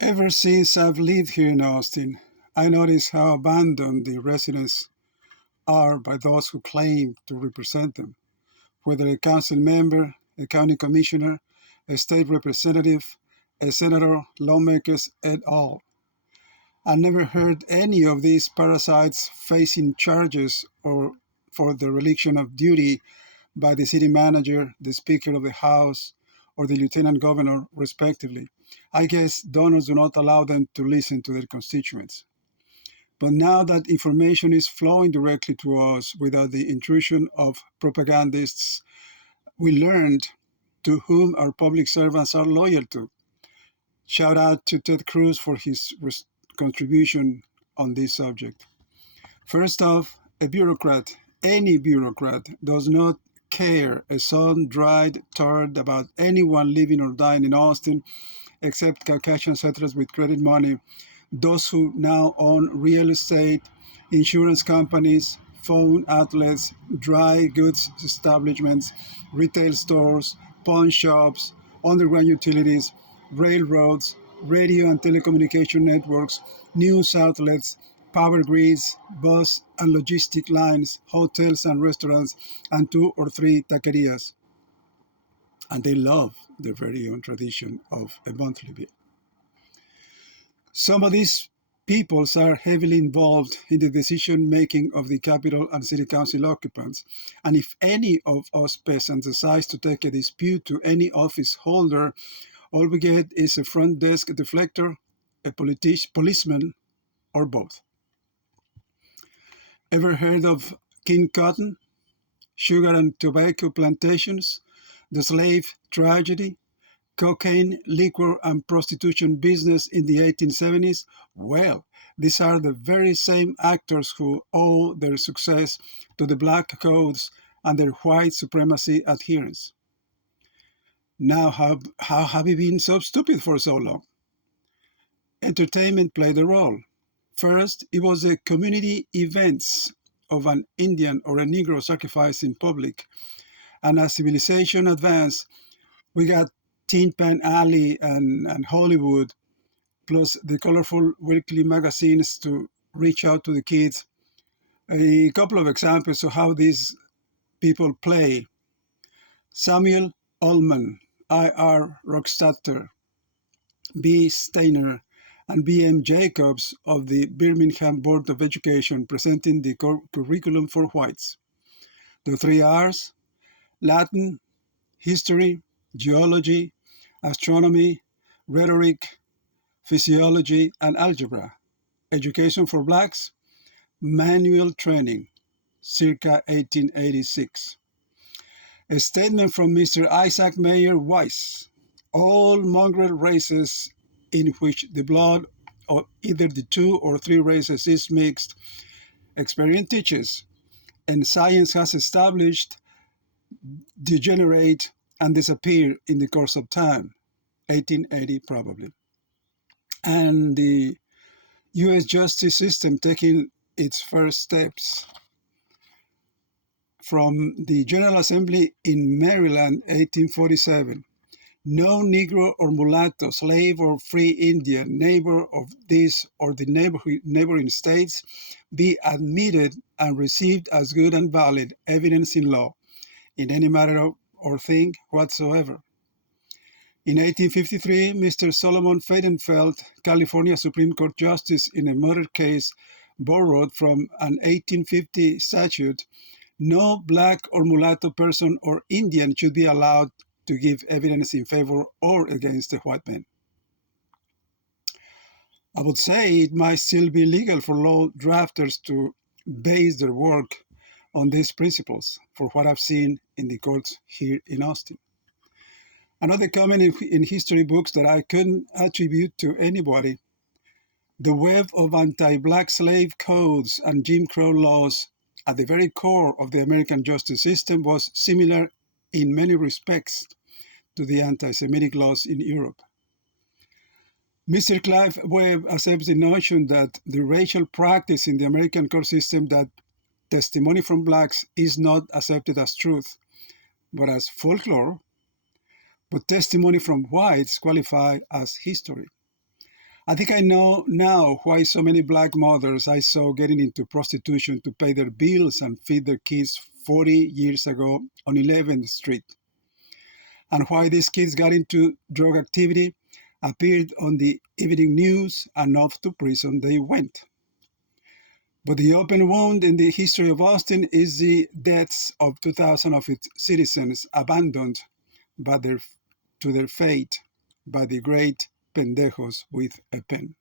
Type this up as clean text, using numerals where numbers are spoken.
Ever since I've lived here in Austin, I notice how abandoned the residents are by those who claim to represent them, whether a council member, a county commissioner, a state representative, a senator, lawmakers, et al. I never heard any of these parasites facing charges or for the dereliction of duty by the city manager, the Speaker of the House, or the Lieutenant Governor, respectively. I guess donors do not allow them to listen to their constituents. But now that information is flowing directly to us without the intrusion of propagandists, we learned to whom our public servants are loyal to. Shout out to Ted Cruz for his contribution on this subject. First off, a bureaucrat, any bureaucrat, does not care a sun-dried turd about anyone living or dying in Austin except Caucasian settlers with credit money, those who now own real estate, insurance companies, phone outlets, dry goods establishments, retail stores, pawn shops, underground utilities, railroads, radio and telecommunication networks, news outlets, power grids, bus and logistic lines, hotels and restaurants, and two or three taquerias. And they love their very own tradition of a monthly bill. Some of these peoples are heavily involved in the decision making of the Capitol and City Council occupants. And if any of us peasants decides to take a dispute to any office holder, all we get is a front desk deflector, a policeman, or both. Ever heard of King Cotton, sugar and tobacco plantations, the slave tragedy, cocaine, liquor, and prostitution business in the 1870s? Well, these are the very same actors who owe their success to the black codes and their white supremacy adherents. Now, how have we been so stupid for so long? Entertainment played a role. First, it was the community events of an Indian or a Negro sacrifice in public. And as civilization advanced, we got Tin Pan Alley and Hollywood, plus the colorful weekly magazines to reach out to the kids. A couple of examples of how these people play. Samuel Ullman, I.R. Rockstatter, B. Steiner, and B.M. Jacobs of the Birmingham Board of Education presenting the curriculum for whites. The three R's: Latin, history, geology, astronomy, rhetoric, physiology, and algebra. Education for blacks, manual training, circa 1886. A statement from Mr. Isaac Mayer Weiss. All mongrel races in which the blood of either the two or three races is mixed, experience teaches, and science has established, degenerate and disappear in the course of time. 1880 probably. And the U.S. justice system taking its first steps. From the General Assembly in Maryland, 1847. No Negro or mulatto, slave or free Indian, neighbor of this or the neighboring states, be admitted and received as good and valid evidence in law, in any matter or thing whatsoever. In 1853, Mr. Solomon Feidenfeld, California Supreme Court Justice in a murder case borrowed from an 1850 statute, no black or mulatto person or Indian should be allowed to give evidence in favor or against a white man. I would say it might still be legal for law drafters to base their work on these principles, for what I've seen in the courts here in Austin. Another comment in history books that I couldn't attribute to anybody: the web of anti-black slave codes and Jim Crow laws at the very core of the American justice system was similar in many respects to the anti-Semitic laws in Europe. Mr. Clive Webb accepts the notion that the racial practice in the American court system that testimony from blacks is not accepted as truth, but as folklore, but testimony from whites qualify as history. I think I know now why so many black mothers I saw getting into prostitution to pay their bills and feed their kids 40 years ago on 11th Street, and why these kids got into drug activity, appeared on the evening news, and off to prison they went. But the open wound in the history of Austin is the deaths of 2,000 of its citizens abandoned by to their fate by the great pendejos with a pen.